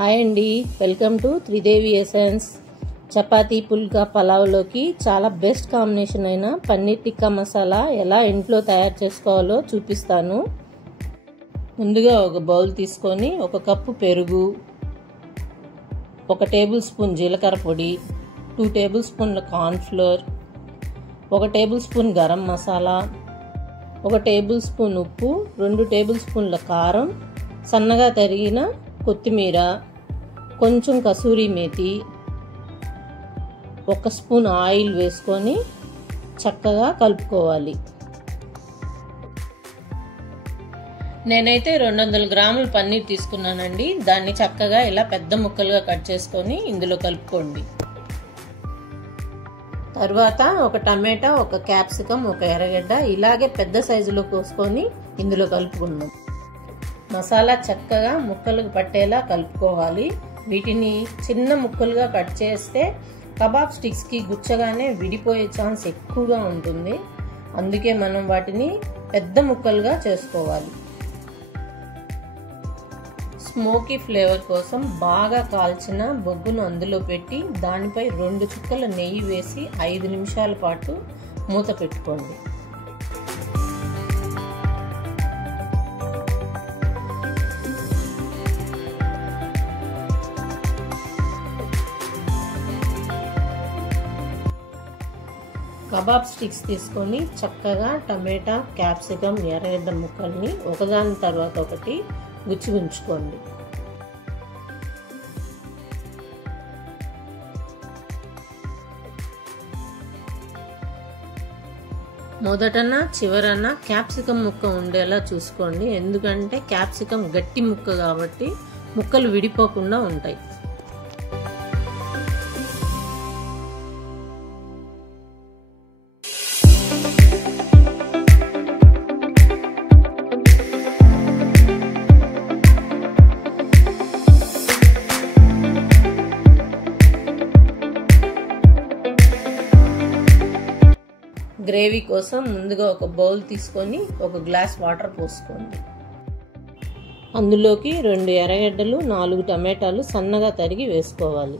Hi అండి, welcome to Tridevi essence. Chapati pulka పలావ్లోకి చాలా బెస్ట్ కాంబినేషన్ అయిన పన్నీర్ టిక్కా మసాలా ఎలా ఇంట్లో తయారు చేసుకోవాలో చూపిస్తాను. ముందుగా ఒక బౌల్ తీసుకొని 1 కప్పు పెరుగు, 1 టేబుల్ స్పూన్ జీలకర్ర పొడి, 2 టేబుల్ స్పూన్ల cornflour, 1 table spoon garam masala, 1 table spoon ఉప్పు, 2 టేబుల్ స్పూన్ల కారం, సన్నగా తరిగిన కొత్తిమీర, కొంచెం కసూరి మేతి, 1 స్పూన్ ఆయిల్ వేసుకొని చక్కగా కలుపుకోవాలి. నేనైతే 200 గ్రాముల పన్నీర్ తీసుకున్నానండి. దాన్ని చక్కగా ఇలా పెద్ద ముక్కలుగా కట్ చేసుకొని ఇందులో కలుపుకోండి. తర్వాత 1 టమాటా, 1 క్యాప్సికం, 1 ఎర్రగడ్డ ఇలాగే పెద్ద సైజులో కోసుకొని ఇందులో కలుపుకుందాం. మసాలా చక్కగా ముక్కలకు పట్టేలా కలుపుకోవాలి. వీటిని చిన్న ముక్కలుగా కట్ చేస్తే కబాబ్ స్టిక్స్కి గుచ్చగానే విడిపోయే ఛాన్స్ ఎక్కువగా ఉంటుంది. అందుకే మనం వాటిని పెద్ద ముక్కలుగా చేసుకోవాలి. స్మోకీ ఫ్లేవర్ కోసం బాగా కాల్చిన బొగ్గును అందులో పెట్టి దానిపై 2 చుక్కల నెయ్యి వేసి 5 నిమిషాల పాటు మూత పెట్టుకోండి. కబాబ్ స్టిక్స్ తీసుకొని చక్కగా టమాటా, క్యాప్సికం, ఎర్రగడ్డ ముక్కల్ని ఒకదాని తర్వాత ఒకటి గుచ్చి ఉంచుకోండి. మొదటన చివరన క్యాప్సికం ముక్క ఉండేలా చూసుకోండి. ఎందుకంటే క్యాప్సికం గట్టి ముక్క కాబట్టి ముక్కలు విడిపోకుండా ఉంటాయి. గ్రేవీ కోసం ముందుగా 1 బౌల్ తీసుకొని 1 గ్లాస్ వాటర్ పోసుకోండి. అందులోకి 2 ఎర్రగడ్డలు, 4 టమాటాలు సన్నగా తరిగి వేసుకోవాలి.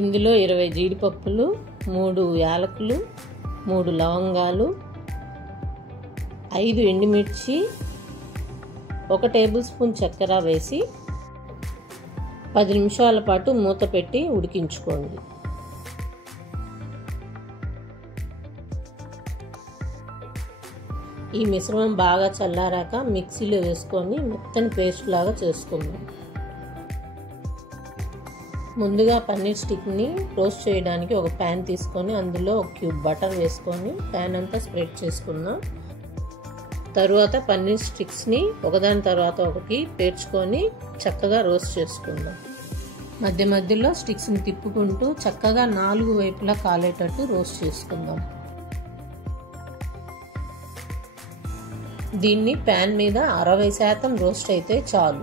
ఇందులో 20 జీడిపప్పులు, 3 యాలకులు, 3 లవంగాలు, 5 ఎండుమిర్చి, 1 టేబుల్ స్పూన్ చక్కెర వేసి 10 నిమిషాల పాటు మూత పెట్టి ఉడికించుకోండి. ఈ మిశ్రమం బాగా చల్లారాక మిక్సీలో వేసుకొని మెత్తని పేస్ట్ లాగా చేసుకుందాం. ముందుగా పన్నీర్ స్టిక్ని రోస్ట్ చేయడానికి ఒక ప్యాన్ తీసుకొని అందులో 1 క్యూబ్ బటర్ వేసుకొని ప్యాన్ అంతా స్ప్రెడ్ చేసుకుందాం. తరువాత పన్నీర్ స్టిక్స్ని ఒకదాని తర్వాత ఒకటి పేర్చుకొని చక్కగా రోస్ట్ చేసుకుందాం. మధ్య మధ్యలో స్టిక్స్ని తిప్పుకుంటూ చక్కగా 4 వైపులా కాలేటట్టు రోస్ట్ చేసుకుందాం. దీన్ని ప్యాన్ మీద 60% రోస్ట్ అయితే చాలు.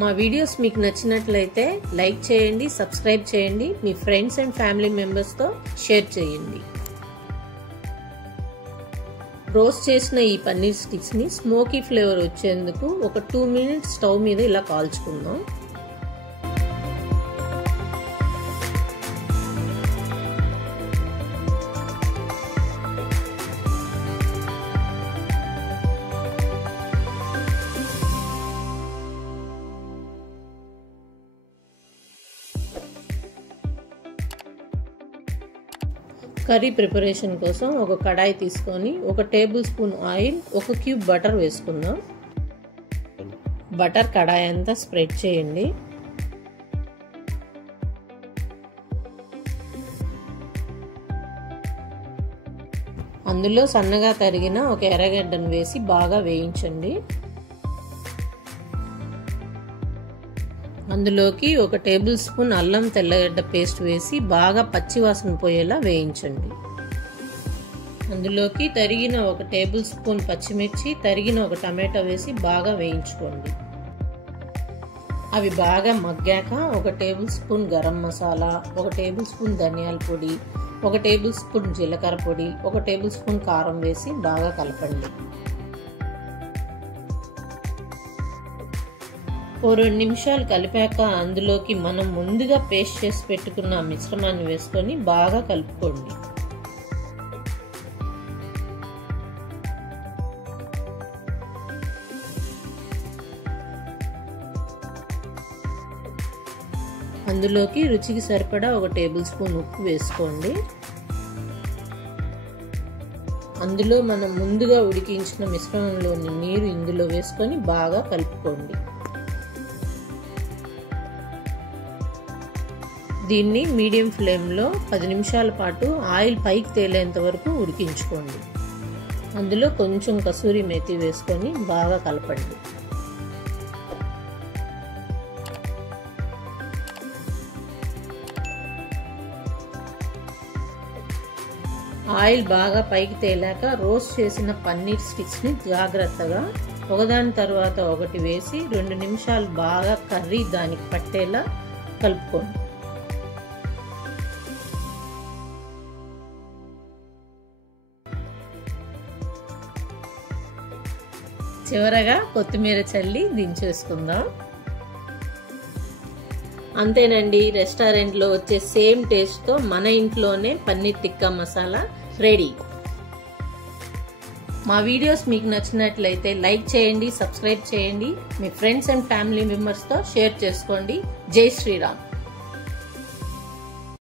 మా వీడియోస్ మీకు నచ్చినట్లయితే లైక్ చేయండి, సబ్స్క్రైబ్ చేయండి, మీ ఫ్రెండ్స్ అండ్ ఫ్యామిలీ మెంబర్స్తో షేర్ చేయండి. రోస్ట్ చేసిన ఈ పన్నీర్ స్టిక్స్ని స్మోకీ ఫ్లేవర్ వచ్చేందుకు ఒక 2 మినిట్స్ స్టవ్ మీద ఇలా కాల్చుకుందాం. కర్రీ ప్రిపరేషన్ కోసం ఒక కడాయి తీసుకొని 1 table spoon oil, 1 cube butter వేసుకుందాం. బటర్ కడాయి అంతా స్ప్రెడ్ చేయండి. అందులో సన్నగా తరిగిన 1 ఎర్రగడ్డను వేసి బాగా వేయించండి. అందులోకి 1 టేబుల్ స్పూన్ అల్లం తెల్లగడ్డ పేస్ట్ వేసి బాగా పచ్చివాసన పోయేలా వేయించండి. అందులోకి తరిగిన 1 టేబుల్ స్పూన్ పచ్చిమిర్చి, తరిగిన 1 టమాటా వేసి బాగా వేయించుకోండి. అవి బాగా మగ్గాక 1 table spoon garam masala, 1 table spoon ధనియాల పొడి, 1 టేబుల్ స్పూన్ జీలకర్ర పొడి, 1 టేబుల్ స్పూన్ కారం వేసి బాగా కలపండి. ఓ 2 నిమిషాలు కలిపాక అందులోకి మనం ముందుగా పేస్ట్ చేసి పెట్టుకున్న మిశ్రమాన్ని వేసుకొని బాగా కలుపుకోండి. అందులోకి రుచికి సరిపడా 1 టేబుల్ స్పూన్ ఉప్పు వేసుకోండి. అందులో మనం ముందుగా ఉడికించిన మిశ్రమంలోని నీరు ఇందులో వేసుకొని బాగా కలుపుకోండి. దీన్ని మీడియం ఫ్లేమ్లో 10 నిమిషాల పాటు ఆయిల్ పైకి తేలేంత వరకు ఉడికించుకోండి. అందులో కొంచెం కసూరి మేతి వేసుకొని బాగా కలపండి. ఆయిల్ బాగా పైకి తేలాక రోస్ట్ చేసిన పన్నీర్ స్టిక్స్ని జాగ్రత్తగా ఒకదాని తర్వాత ఒకటి వేసి 2 నిమిషాలు బాగా కర్రీ దానికి పట్టేలా కలుపుకోండి. చివరగా కొత్తిమీర చల్లి దించేసుకుందాం. అంతేనండి, రెస్టారెంట్లో వచ్చే సేమ్ టేస్ట్తో మన ఇంట్లోనే పన్నీర్ టిక్కా మసాలా రెడీ. మా వీడియోస్ మీకు నచ్చినట్లయితే లైక్ చేయండి, సబ్స్క్రైబ్ చేయండి, మీ ఫ్రెండ్స్ అండ్ ఫ్యామిలీ మెంబర్స్తో షేర్ చేసుకోండి. జై శ్రీరామ్.